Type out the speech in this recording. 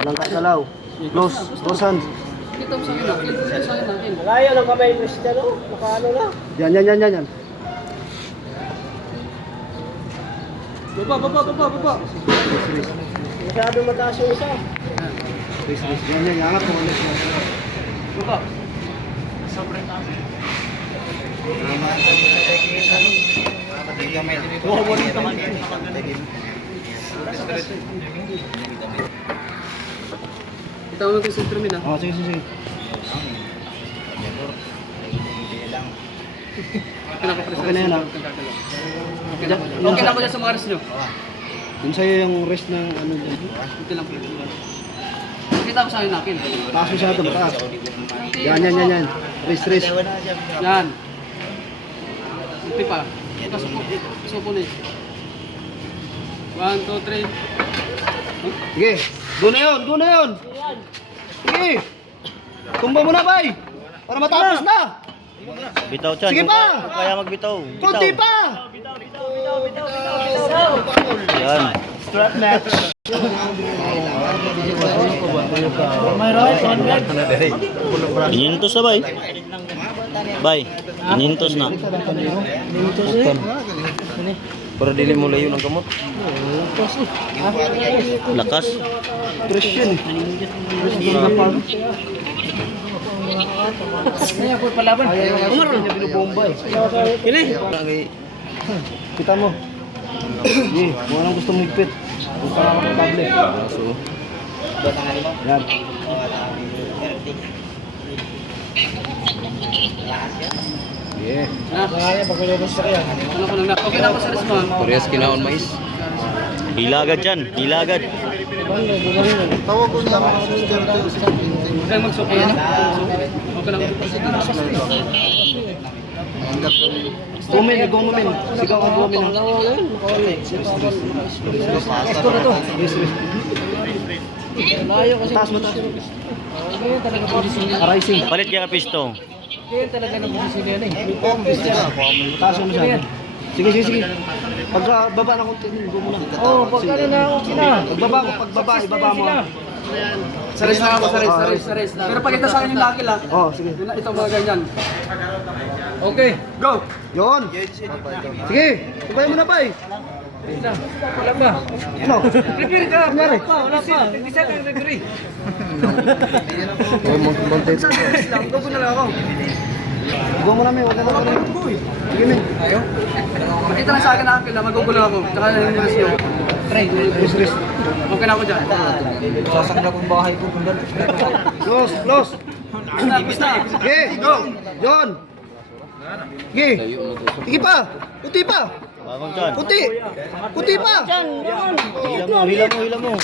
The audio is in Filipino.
Walang kakalaw. Close. Close hands. Kita mo sa akin nakin. Sa akin nakin. Malayo ng kamay mo siya, no? Nakaano na. Yan. Baba. Masyado mataas yung isa. Rest. Yan. Angat mo. Baba. Kita mo yung sentro min, ha? Oh, sige. Okay na yan, ha? Okay lang po dyan sa mga rest nyo. Yun sa'yo yung rest ng ano dyan. Okay lang po. Kita ko sa akin nakin. Taas masyado, mataas. Yan. Rest. Yan. Ito pa. Supo na. 1, 2, 3. Sige, doon na yun. Sige. Tumba mo na, bay. Para matapos na. Bitaw chan. Sige pa. Kaya magbitaw. Kunti pa. Yan. Strat match. Inintos na bay. Bay, inintos na. Para dili mo layo ng kamot. Lakas. Christian. Kaya po palaban. Umar na binubomba eh. Ili. Kita mo. Sige, kung anong gusto mong higpit. Kung para komportable. Yan. Yeah. Ano ko lang. Okay na ako sa rest mo. Parehas kinaon mais. Hilagad dyan, hilagad. Tawag ko niya mga sister. Huwag kayong magsuki. Okay lang. Gumin. Sigaw ka gumin. Ito na to. Taas. Arising. Palit kaya ka pisto. Taas mo siya. Sige. Pagka baba na konti, go mo na. Pagka na okay na. Pagbaba, ibaba mo. Sa rest na ako, sa rest. Pero pakita sa akin yung laki lang. Sige. Ito mga ganyan. Okay, go! Yon. Sige, sabay mo na pa eh. Wala pa. Ano? Prepare ka. Kunyari. Wala pa. Hindi sa akin referee. Go ko na lang ako. Go mo na may, huwag ka na rin. Sige men. Pakita lang sa akin laki lang, magugulo ako. Tsaka yung rest nyo. Rest. Okay na ako dyan. Sasakla kong bahay ko kung gano'n. Close. Gusto na. Sige, go. Yon. Sige. Sige pa. Kunti pa. Babang chan. Kunti pa. Hila mo.